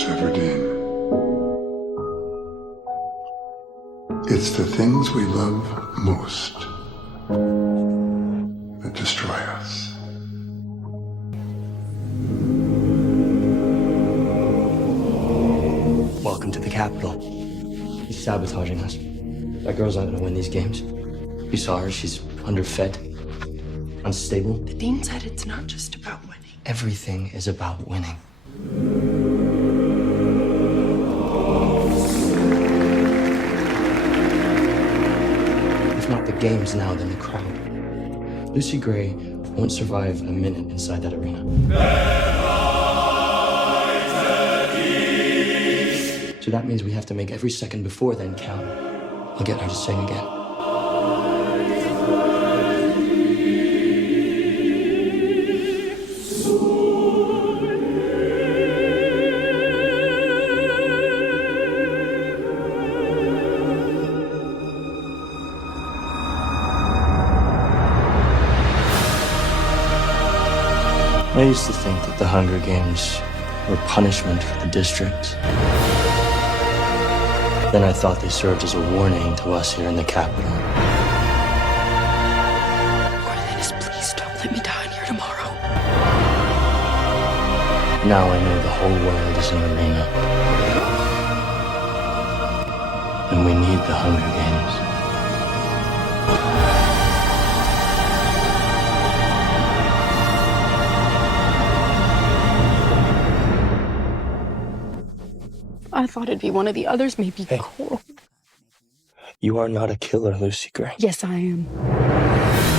it's ever been. It's the things we love most that destroy us. Welcome to the Capitol. He's sabotaging us. That girl's not gonna win these games. You saw her, she's underfed, unstable. The dean said it's not just about winning. Everything is about winning. If not the games now, then the crowd. Lucy Gray won't survive a minute inside that arena. So that means we have to make every second before then count. I'll get her to sing again. I used to think that the Hunger Games were punishment for the district. Then I thought they served as a warning to us here in the Capitol. Coriolanus, please don't let me die in here tomorrow. Now I know the whole world is an arena. And we need the Hunger Games. I thought it'd be one of the others, maybe Hey. Coral. You are not a killer, Lucy Gray. Yes, I am.